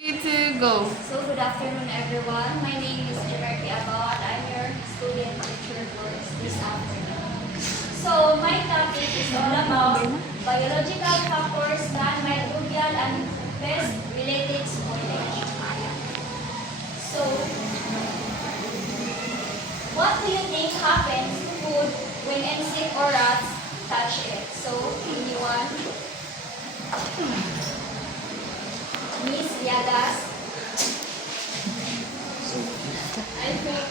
To go. So, good afternoon, everyone. My name is Jemerty Abao, and I'm your student teacher for this afternoon. So, my topic is all about biological factors, non-microbial, and pest-related spoilage. So, what do you think happens to food when insect or rats touch it? So, anyone? Miss Yagas? I think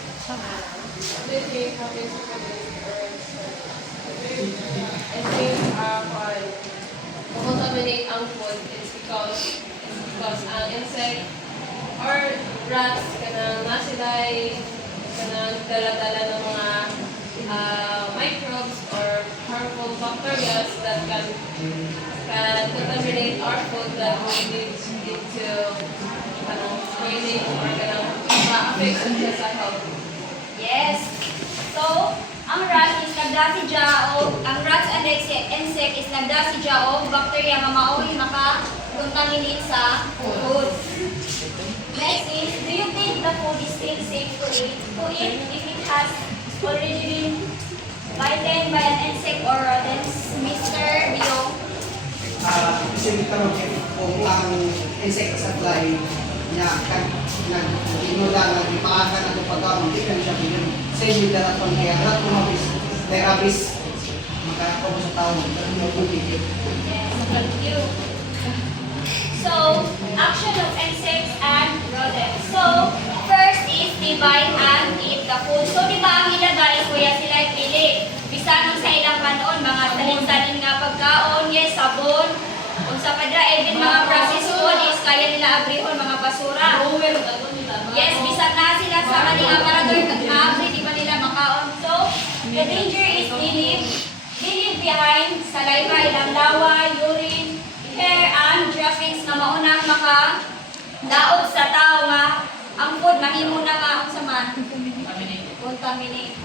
this thing happens I think contaminate ang food is because ang insect or rats kanang nasilay kanang dala-dala ng mga microbes or harmful bacteria that can contaminate our food that will lead into spoiling or ma-affect sa health. Yes. So, ang rat is nagdasidya o ang rats and insect is nagdasidya o bacteria nga mao'y maka-contaminate sa food. Next is, do you think the food is still safe to eat if it has already been bitten by an insect or rodents? Mr. Bio? Kasi karon kung ang insect sa fly niya nag-inula nga ipaakan ang pagkaon di kan siya bilang sa inyo dapat pang kaya rat mo mabis therapist makakaw sa tao mo bibigyan. Yes, thank you. So, action of insects and rodents. So, first is divide and eat the food. So, di ba ang ila guys, kuya sila pili. Bisan sa ilang kanon, mga talin-talin nga pagkaon, yes, sabon. Kung sa padra, even mga processed food is kaya nila abrihon, mga basura. Yes, bisan na sila sa maling aparador, nag-abri, di ba nila makaon. So, the danger is they leave behind saliva, ilang lawa, urine, hair, and droppings na maunang maka-daog sa tao nga ang food mahimo na nga sa man. Contaminate.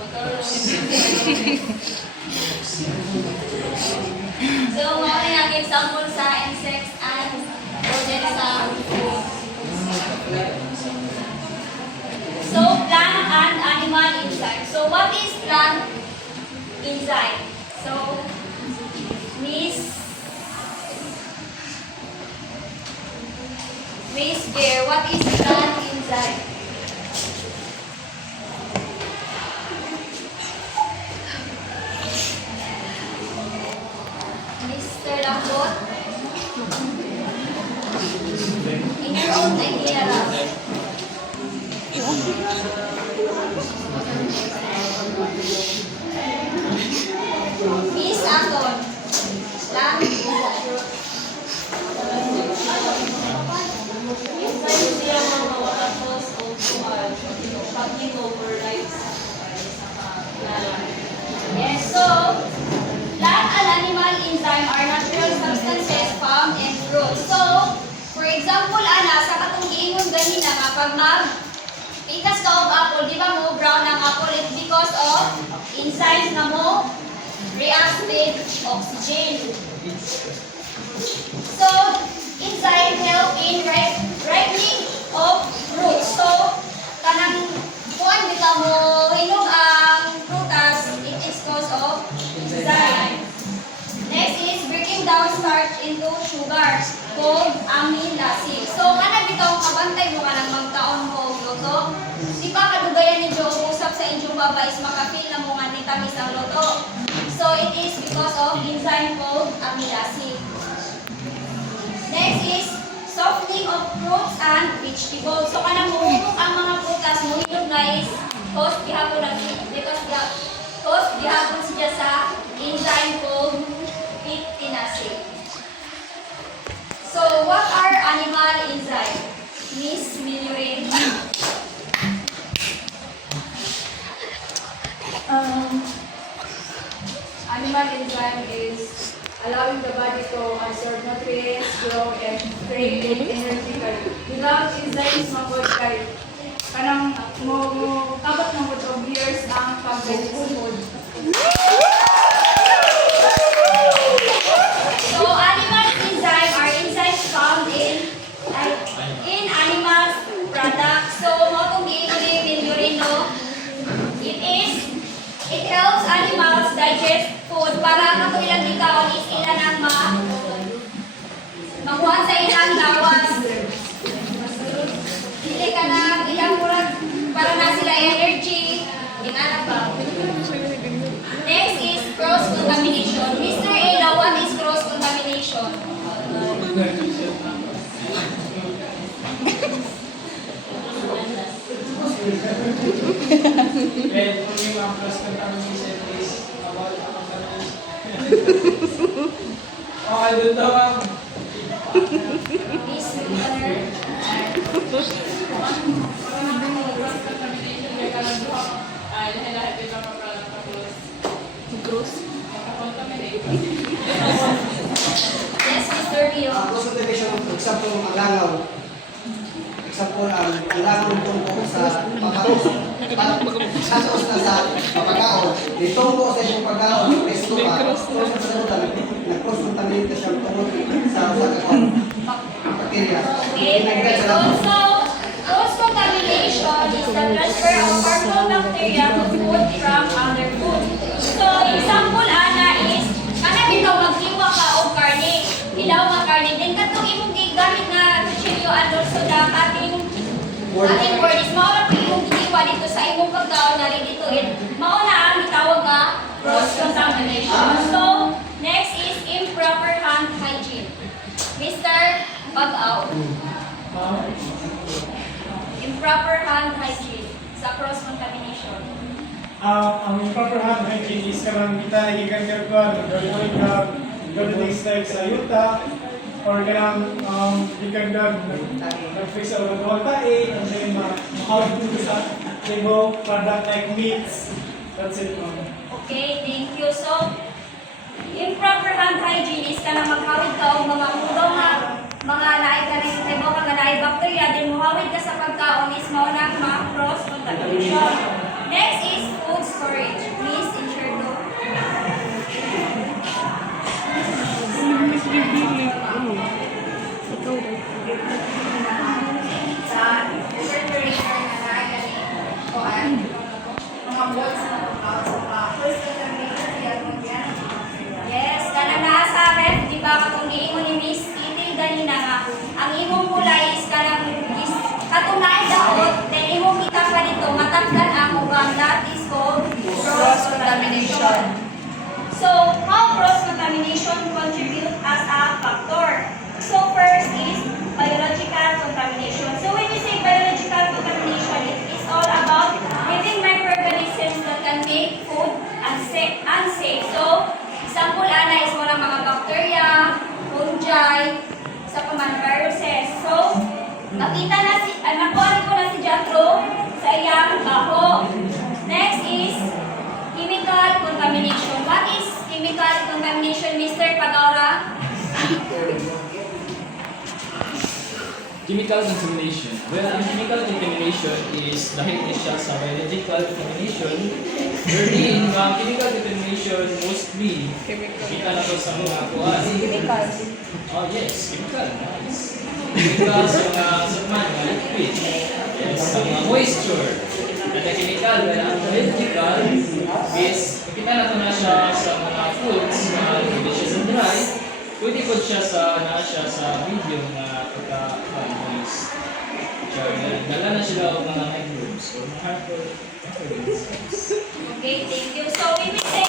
So, mga yung example sa insects and rodents sa food. So, plant and animal enzyme. So, what is plant enzyme? So, Miss Bear, what is plant enzyme? Mr. Lambot? In your own idea, Ras. Miss Aton? Plant enzyme. Enzymes siya mga tapos pagin overrides Yes, so plant and animal enzyme are natural substances found in fruits. So, for example, sa katong giingon ganina nga pag pikas ka og apple, di ba mo brown ang apple, it's because of enzymes na mo react with oxygen. So, enzyme help in ripening of fruits. So, kanang kuan bitaw mo hinog ang prutas, it is cause of enzyme. Next is breaking down starch into sugar called amylase. So, kana bitaw kabantay mo kanang magtaon mo og luto. Di ba kadugayan ninyo usap sa inyong baba is makafeel na mo nga nitamis ang luto. So, it is because of enzyme called amylase. Next is softening of fruits and vegetables. So, kanang muhulog ang mga prutas, muhulog guys, host gihapon na host gihapon siya sa enzyme called pectinase. So, what are animal enzyme? Miss Milurine? Animal enzyme is allowing the body to absorb nutrients, grow, and create energy. Without enzymes, mapod kay kanang mo kabot ng of years ang pag-build food. So, animal enzyme are enzymes found in digest food para kato ilang gikaon is ilan ang makuha sa ilang gawas. Dili ka na ilang murag para na sila energy. Ingana ba? Next is cross-contamination. Mr. Ella, what is cross-contamination? And only one cross-contamination is about contamination. Oh, I don't know. Miss Winner. Cross-contamination may kalagwa. Ay, lahat din lang tapos contaminate. Yes, Mr. Rio. Cross-contamination, example, ang langaw. Example, ang langaw ng tungko sa pagkaos. Sasos na sa pagkaon. Itungko sa isang pagkaon, pesto pa. Nag-cross-contaminate ka siyang tungko sa kakaon. Bacteria. Okay, also, cross-contamination is the transfer of harmful bacteria to food from other food. So, example, Ana, is kanang ikaw maghiwa ka o karne. Ilaw nga karne. Then, katong imong gigamit na kutsilyo and also the ating word is mauna po imong gihiwa dito sa imong pagkaon na rin dito. Mauna ang itawag nga cross-contamination. So, next is improper hand hygiene. Mr. Bag-out. Improper hand hygiene sa cross-contamination. Ang improper hand hygiene is karang kita igikan ko gawin style sa yuta or karang igikan nag-fix sa mga tae and then mahawag dito sa ibo product like meats. That's it. Okay, thank you. So, improper hand hygiene is ka na maghawid ka o mga udaw nga mga naay ka rin sa ibo ka naay bacteria then muhawid ka sa pagkaon is mauna mga cross-contamination. Next is food storage. Miss Incherdo. Sa refrigerator na naay ka rin o mga balls na pagkaon sa first contamination yan. Yes, kana naa sa ref, di ba katong giingon ni Miss Itil ganina nga, ang imong kulay is kanang is katong naay daot, then imong kita pa dito matanggal ang ugang, that is called cross-contamination. So, how cross-contamination contribute as a factor? So, first is biological contamination. So, when we say biological contamination, it is all about living microorganisms that can make food unsafe. So, example, ana is walang mga bacteria, fungi, sa common viruses. So, nakita na nakuha ko na si Jatro sa iyang baho. Next is chemical contamination. What is chemical contamination, Mr. Pagaura? Chemical contamination. Well, ang chemical contamination is dahil din siya sa biological contamination. Wherein, chemical contamination mostly kita na to sa mga kuwan. Chemicals. Oh yes, chemical. Nice. Chemical sa mga liquid. Yes, sa mga moisture. At ang chemical, well, ang biological is kita na to na siya sa mga foods na hindi siya sa dry. Pwede po siya sa medium na pagka-moist. Dala na sila o mga microbes or mga harmful organisms. Okay, thank you. So, we will say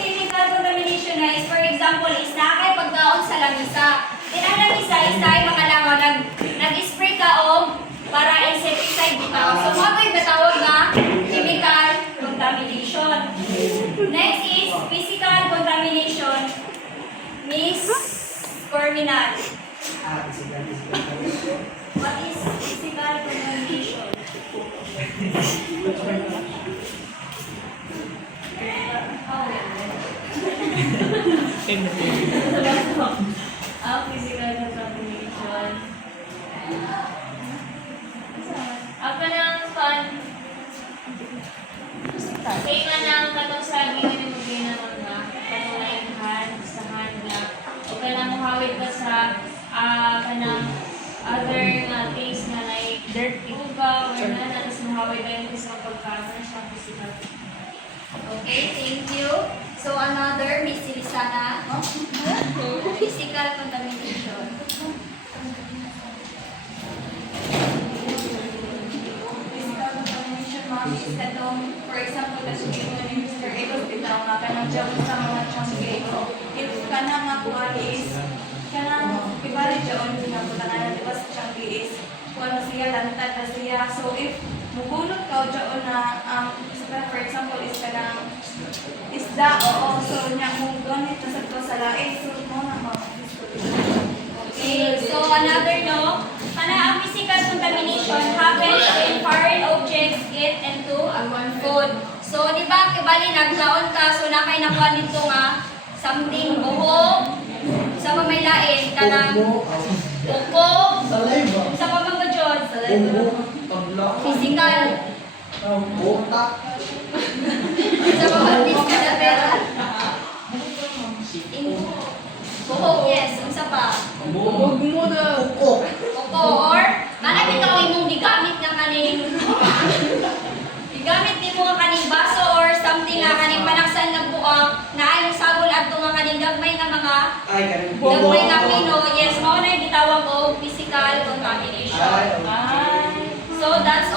chemical contamination na is, for example, is nakay pagkaon sa lamisa. Then, ang lamisa is tayo mga langaw, nag-spray ka o para insecticide bitaw. So, mga batawag na chemical contamination. Next is physical contamination. Miss Corminal. What is physical contamination? Ang physical contamination. Apa nang fun? Kaya nga nang katong sa gini mo ginamon nga, katong na yung hand, sa hand nga, o kanang muhawid ka sa kanang other things na like dirt, iba, or na, tapos mga may diabetes ang pagkaano sa physical. Okay, thank you. So another, Miss Silisana, physical contamination. Physical contamination, ma'am, is katong, for example, nasulit mo ni Mr. Elos, bitaw nga ka ng job sa mga tiyangge. If ka na nga kuhan is, ka na, ibalik dyan, pinapunta na natin ba sa tiyangge is, kuhan na siya, lantad na siya. So if mugulot ka dyan na, for example, is ka ng isda, oo, so niya mong gamit na sa laing, so mo na mga Okay, so another no, ang physical contamination happens when foreign objects get into food. So, di ba, kibali nagkaon ka, so nakay nakuha nito nga, something buhok, sa pamailain, kanang uko, sa pamangajod, physical, Botak. sa pamangajod ka pero, buhok, yes, unsa pa? Kuko. Opo, or kanang bitaw imong gigamit nga kaning gigamit nimo nga kaning baso or something nga kaning panaksan nga buak na ay sagol adto nga kaning gagmay nga mga Ay, ganun. gagmay nga pino. Yes, mao na yung gitawag og physical contamination. Ay, okay. So that's